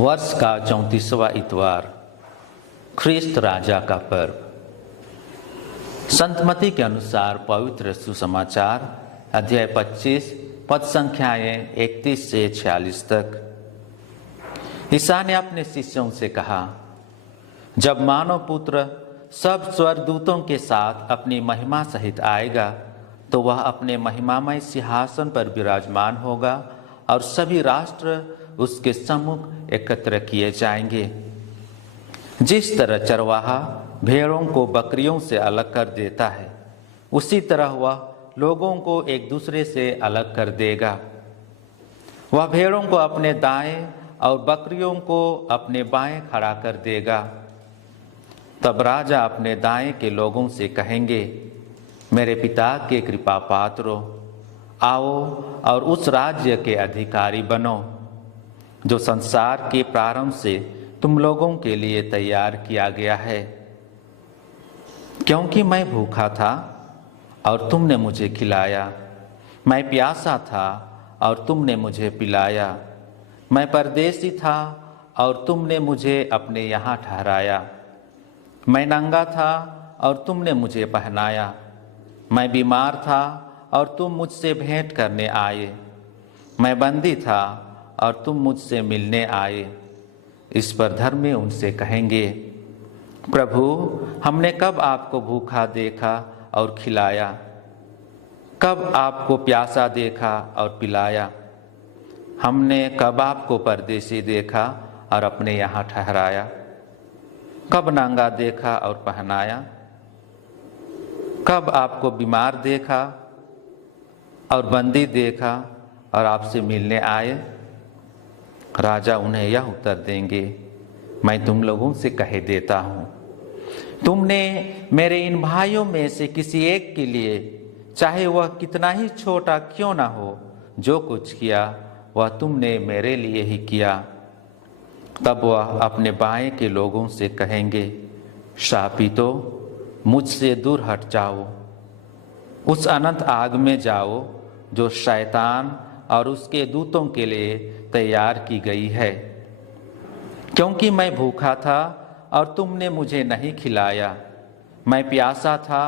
वर्ष का 34वां इतवार, ख्रीस्त राजा का पर्व। संत मत्ती के अनुसार पवित्र सुसमाचार अध्याय 25 पद संख्याएं 31 से 46 तक। ईसा ने अपने शिष्यों से कहा, जब मानव पुत्र सब स्वर्गदूतों के साथ अपनी महिमा सहित आएगा तो वह अपने महिमामय सिंहासन पर विराजमान होगा और सभी राष्ट्र उसके सम्मुख एकत्र किए जाएंगे। जिस तरह चरवाहा भेड़ों को बकरियों से अलग कर देता है, उसी तरह वह लोगों को एक दूसरे से अलग कर देगा। वह भेड़ों को अपने दाएं और बकरियों को अपने बाएं खड़ा कर देगा। तब राजा अपने दाएं के लोगों से कहेंगे, मेरे पिता के कृपा पात्रों, आओ और उस राज्य के अधिकारी बनो जो संसार के प्रारंभ से तुम लोगों के लिए तैयार किया गया है। क्योंकि मैं भूखा था और तुमने मुझे खिलाया, मैं प्यासा था और तुमने मुझे पिलाया, मैं परदेसी था और तुमने मुझे अपने यहाँ ठहराया, मैं नंगा था और तुमने मुझे पहनाया, मैं बीमार था और तुम मुझसे भेंट करने आए, मैं बंदी था और तुम मुझसे मिलने आए। इस पर धर्मी उनसे कहेंगे, प्रभु, हमने कब आपको भूखा देखा और खिलाया, कब आपको प्यासा देखा और पिलाया, हमने कब आपको परदेसी देखा और अपने यहाँ ठहराया, कब नंगा देखा और पहनाया, कब आपको बीमार देखा और बंदी देखा और आपसे मिलने आए। राजा उन्हें यह उत्तर देंगे, मैं तुम लोगों से कह देता हूँ, तुमने मेरे इन भाइयों में से किसी एक के लिए, चाहे वह कितना ही छोटा क्यों ना हो, जो कुछ किया वह तुमने मेरे लिए ही किया। तब वह अपने बाएं के लोगों से कहेंगे, शापितो, मुझसे दूर हट जाओ, उस अनंत आग में जाओ जो शैतान और उसके दूतों के लिए तैयार की गई है। क्योंकि मैं भूखा था और तुमने मुझे नहीं खिलाया, मैं प्यासा था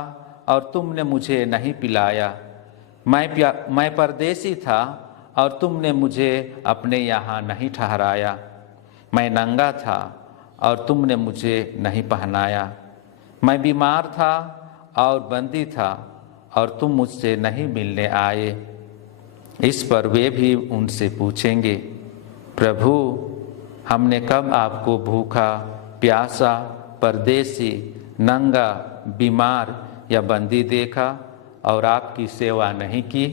और तुमने मुझे नहीं पिलाया, मैं परदेसी था और तुमने मुझे अपने यहाँ नहीं ठहराया, मैं नंगा था और तुमने मुझे नहीं पहनाया, मैं बीमार था और बंदी था और तुम मुझसे नहीं मिलने आए। इस पर वे भी उनसे पूछेंगे, प्रभु, हमने कब आपको भूखा, प्यासा, परदेसी, नंगा, बीमार या बंदी देखा और आपकी सेवा नहीं की।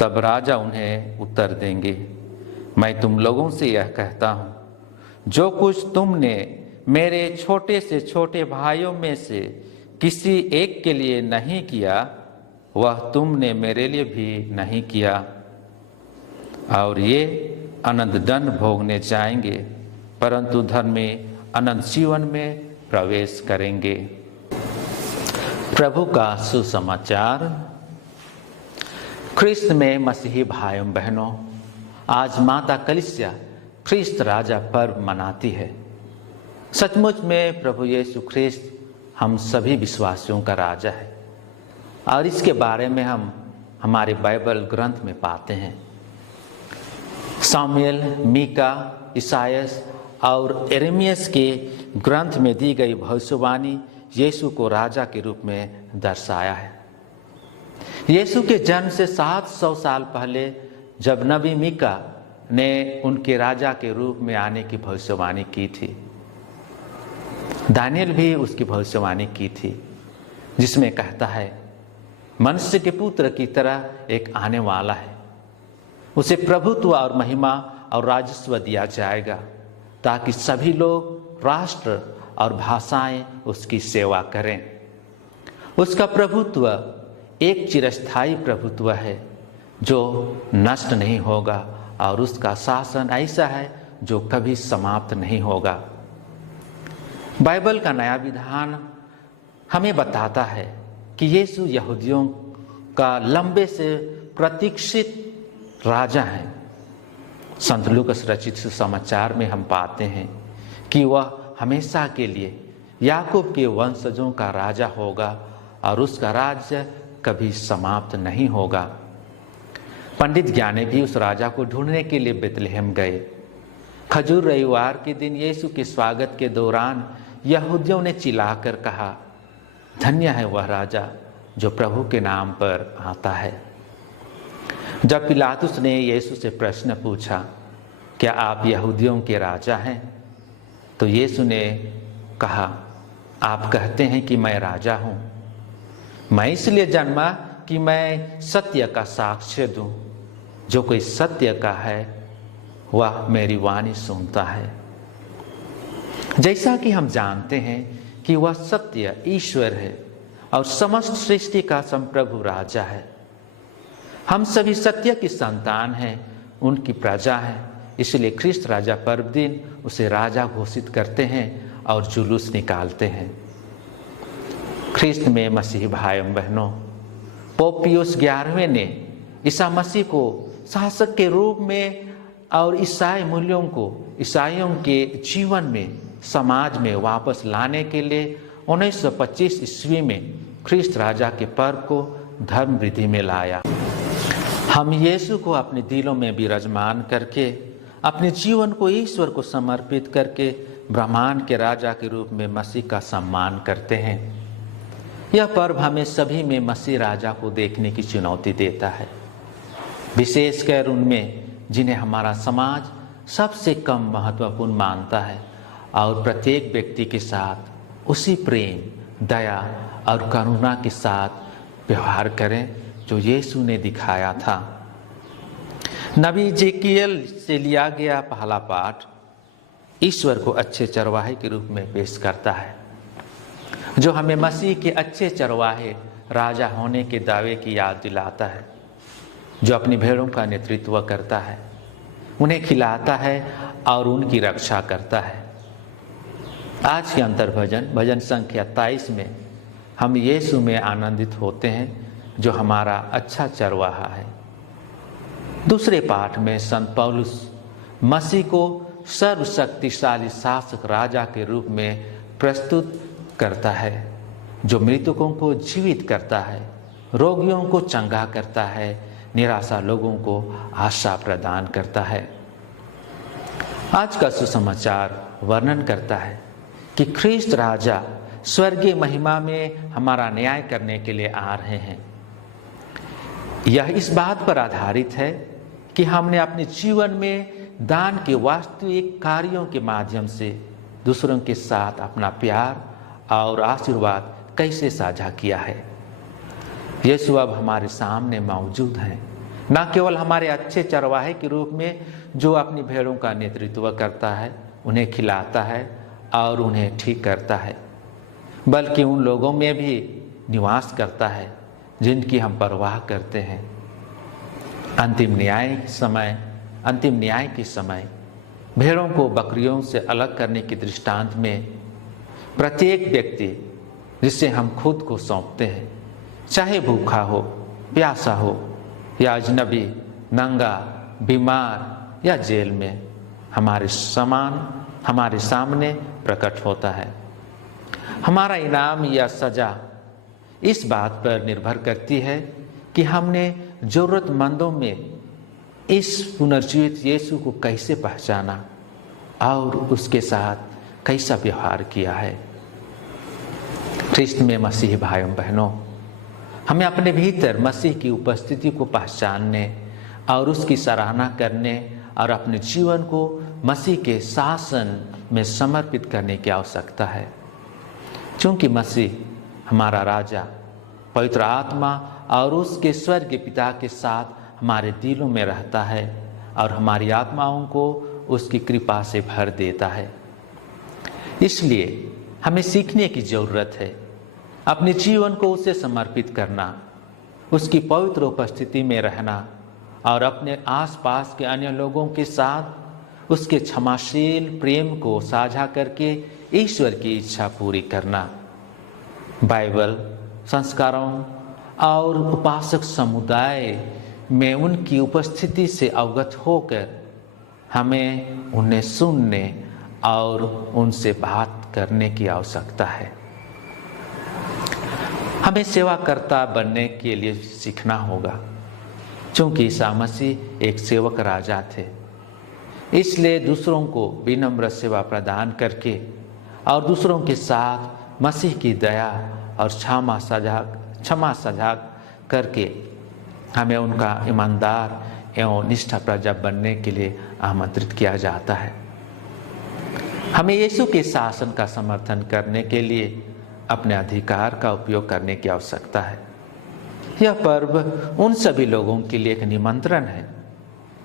तब राजा उन्हें उत्तर देंगे, मैं तुम लोगों से यह कहता हूँ, जो कुछ तुमने मेरे छोटे से छोटे भाइयों में से किसी एक के लिए नहीं किया, वह तुमने मेरे लिए भी नहीं किया। और ये अनंत दंड भोगने जाएंगे, परंतु धर्मी अनंत जीवन में प्रवेश करेंगे। प्रभु का सुसमाचार। ख्रिस्त में मसीही भाइयों बहनों, आज माता कलीसिया ख्रिस्त राजा पर्व मनाती है। सचमुच में प्रभु यीशु ख्रिस्त हम सभी विश्वासियों का राजा है और इसके बारे में हम हमारे बाइबल ग्रंथ में पाते हैं। सामुएल, मीका, इसायास और यिर्मयाह के ग्रंथ में दी गई भविष्यवाणी यीशु को राजा के रूप में दर्शाया है। यीशु के जन्म से 700 साल पहले जब नबी मीका ने उनके राजा के रूप में आने की भविष्यवाणी की थी, दानियल भी उसकी भविष्यवाणी की थी, जिसमें कहता है, मनुष्य के पुत्र की तरह एक आने वाला है, उसे प्रभुत्व और महिमा और राजस्व दिया जाएगा ताकि सभी लोग, राष्ट्र और भाषाएं उसकी सेवा करें। उसका प्रभुत्व एक चिरस्थायी प्रभुत्व है जो नष्ट नहीं होगा और उसका शासन ऐसा है जो कभी समाप्त नहीं होगा। बाइबल का नया विधान हमें बताता है कि यीशु यहूदियों का लंबे से प्रतीक्षित राजा है। संत लूकास रचित सुसमाचार में हम पाते हैं कि वह हमेशा के लिए याकूब के वंशजों का राजा होगा और उसका राज्य कभी समाप्त नहीं होगा। पंडित ज्ञानी भी उस राजा को ढूंढने के लिए बेतलहम गए। खजूर रविवार के दिन यीशु के स्वागत के दौरान यहूदियों ने चिल्लाकर कहा, धन्य है वह राजा जो प्रभु के नाम पर आता है। जब पिलातुस ने यीशु से प्रश्न पूछा, क्या आप यहूदियों के राजा हैं? तो यीशु ने कहा, आप कहते हैं कि मैं राजा हूं। मैं इसलिए जन्मा कि मैं सत्य का साक्ष्य दूं। जो कोई सत्य का है वह मेरी वाणी सुनता है। जैसा कि हम जानते हैं कि वह सत्य ईश्वर है और समस्त सृष्टि का संप्रभु राजा है। हम सभी सत्य की संतान हैं, उनकी प्रजा हैं। इसलिए ख्रिस्त राजा पर्व दिन उसे राजा घोषित करते हैं और जुलूस निकालते हैं। ख्रिस्त में मसीही भाइयों बहनों, पोप पियुस 11वें ने ईसा मसीह को शासक के रूप में और ईसाई मूल्यों को ईसाइयों के जीवन में, समाज में वापस लाने के लिए 1925 ईस्वी में ख्रिस्त राजा के पर्व को धर्म वृद्धि में लाया। हम यीशु को अपने दिलों में विराजमान करके अपने जीवन को ईश्वर को समर्पित करके ब्रह्मांड के राजा के रूप में मसीह का सम्मान करते हैं। यह पर्व हमें सभी में मसीह राजा को देखने की चुनौती देता है, विशेषकर उनमें जिन्हें हमारा समाज सबसे कम महत्वपूर्ण मानता है, और प्रत्येक व्यक्ति के साथ उसी प्रेम, दया और करुणा के साथ व्यवहार करें जो यीशु ने दिखाया था। नबी एजेकियल से लिया गया पहला पाठ ईश्वर को अच्छे चरवाहे के रूप में पेश करता है, जो हमें मसीह के अच्छे चरवाहे राजा होने के दावे की याद दिलाता है, जो अपनी भेड़ों का नेतृत्व करता है, उन्हें खिलाता है और उनकी रक्षा करता है। आज के अंतर भजन संख्या 23 में हम यीशु में आनंदित होते हैं, जो हमारा अच्छा चरवाहा है। दूसरे पाठ में संत पौलुस मसीह को सर्वशक्तिशाली शासक राजा के रूप में प्रस्तुत करता है, जो मृतकों को जीवित करता है, रोगियों को चंगा करता है, निराशा लोगों को आशा प्रदान करता है। आज का सुसमाचार वर्णन करता है कि ख्रिस्त राजा स्वर्गीय महिमा में हमारा न्याय करने के लिए आ रहे हैं। यह इस बात पर आधारित है कि हमने अपने जीवन में दान के वास्तविक कार्यों के माध्यम से दूसरों के साथ अपना प्यार और आशीर्वाद कैसे साझा किया है। यीशु अब हमारे सामने मौजूद हैं, न केवल हमारे अच्छे चरवाहे के रूप में जो अपनी भेड़ों का नेतृत्व करता है, उन्हें खिलाता है और उन्हें ठीक करता है, बल्कि उन लोगों में भी निवास करता है जिनकी हम परवाह करते हैं। अंतिम न्याय के समय भेड़ों को बकरियों से अलग करने के दृष्टांत में प्रत्येक व्यक्ति जिसे हम खुद को सौंपते हैं, चाहे भूखा हो, प्यासा हो या अजनबी, नंगा, बीमार या जेल में, हमारे सामने प्रकट होता है। हमारा इनाम या सजा इस बात पर निर्भर करती है कि हमने जरूरतमंदों में इस पुनर्जीवित यीशु को कैसे पहचाना और उसके साथ कैसा व्यवहार किया है। ख्रिस्त में मसीही भाइयों बहनों, हमें अपने भीतर मसीह की उपस्थिति को पहचानने और उसकी सराहना करने और अपने जीवन को मसीह के शासन में समर्पित करने की आवश्यकता है। क्योंकि मसीह हमारा राजा पवित्र आत्मा और उसके स्वर्गीय पिता के साथ हमारे दिलों में रहता है और हमारी आत्माओं को उसकी कृपा से भर देता है। इसलिए हमें सीखने की जरूरत है, अपने जीवन को उसे समर्पित करना, उसकी पवित्र उपस्थिति में रहना और अपने आसपास के अन्य लोगों के साथ उसके क्षमाशील प्रेम को साझा करके ईश्वर की इच्छा पूरी करना। बाइबल संस्कारों और उपासक समुदाय में उनकी उपस्थिति से अवगत होकर हमें उन्हें सुनने और उनसे बात करने की आवश्यकता है। हमें सेवाकर्ता बनने के लिए सीखना होगा, क्योंकि ईसा मसीह एक सेवक राजा थे। इसलिए दूसरों को विनम्र सेवा प्रदान करके और दूसरों के साथ मसीह की दया और क्षमा साझा करके हमें उनका ईमानदार एवं निष्ठा प्रजा बनने के लिए आमंत्रित किया जाता है। हमें यीशु के शासन का समर्थन करने के लिए अपने अधिकार का उपयोग करने की आवश्यकता है। यह पर्व उन सभी लोगों के लिए एक निमंत्रण है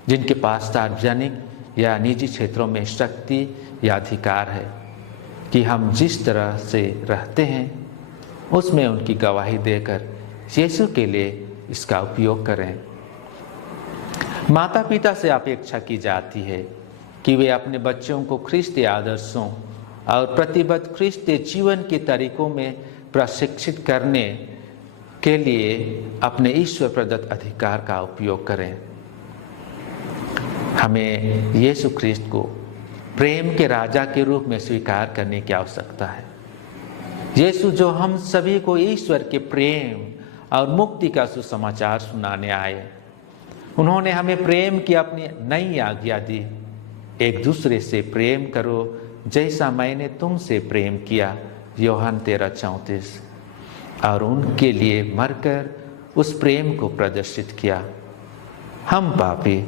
जिनके पास सार्वजनिक या निजी क्षेत्रों में शक्ति या अधिकार है कि हम जिस तरह से रहते हैं उसमें उनकी गवाही देकर यीशु के लिए इसका उपयोग करें। माता पिता से अपेक्षा की जाती है कि वे अपने बच्चों को ख्रिस्तीय आदर्शों और प्रतिबद्ध ख्रिस्तीय जीवन के तरीकों में प्रशिक्षित करने के लिए अपने ईश्वर प्रदत्त अधिकार का उपयोग करें। हमें यीशु ख्रिस्त को प्रेम के राजा के रूप में स्वीकार करने की आवश्यकता है। यीशु जो हम सभी को ईश्वर के प्रेम और मुक्ति का सुसमाचार सुनाने आए, उन्होंने हमें प्रेम की अपनी नई आज्ञा दी। एक दूसरे से प्रेम करो जैसा मैंने तुमसे प्रेम किया, यूहन्ना 13:34। और उनके लिए मरकर उस प्रेम को प्रदर्शित किया। हम पापी,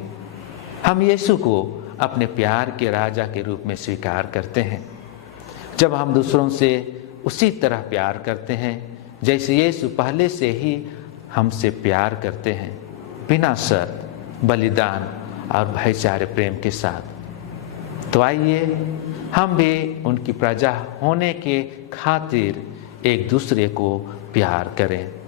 हम यीशु को अपने प्यार के राजा के रूप में स्वीकार करते हैं। जब हम दूसरों से उसी तरह प्यार करते हैं जैसे यीशु पहले से ही हमसे प्यार करते हैं, बिना शर्त, बलिदान और भाईचारे प्रेम के साथ। तो आइए हम भी उनकी प्रजा होने के खातिर एक दूसरे को प्यार करें।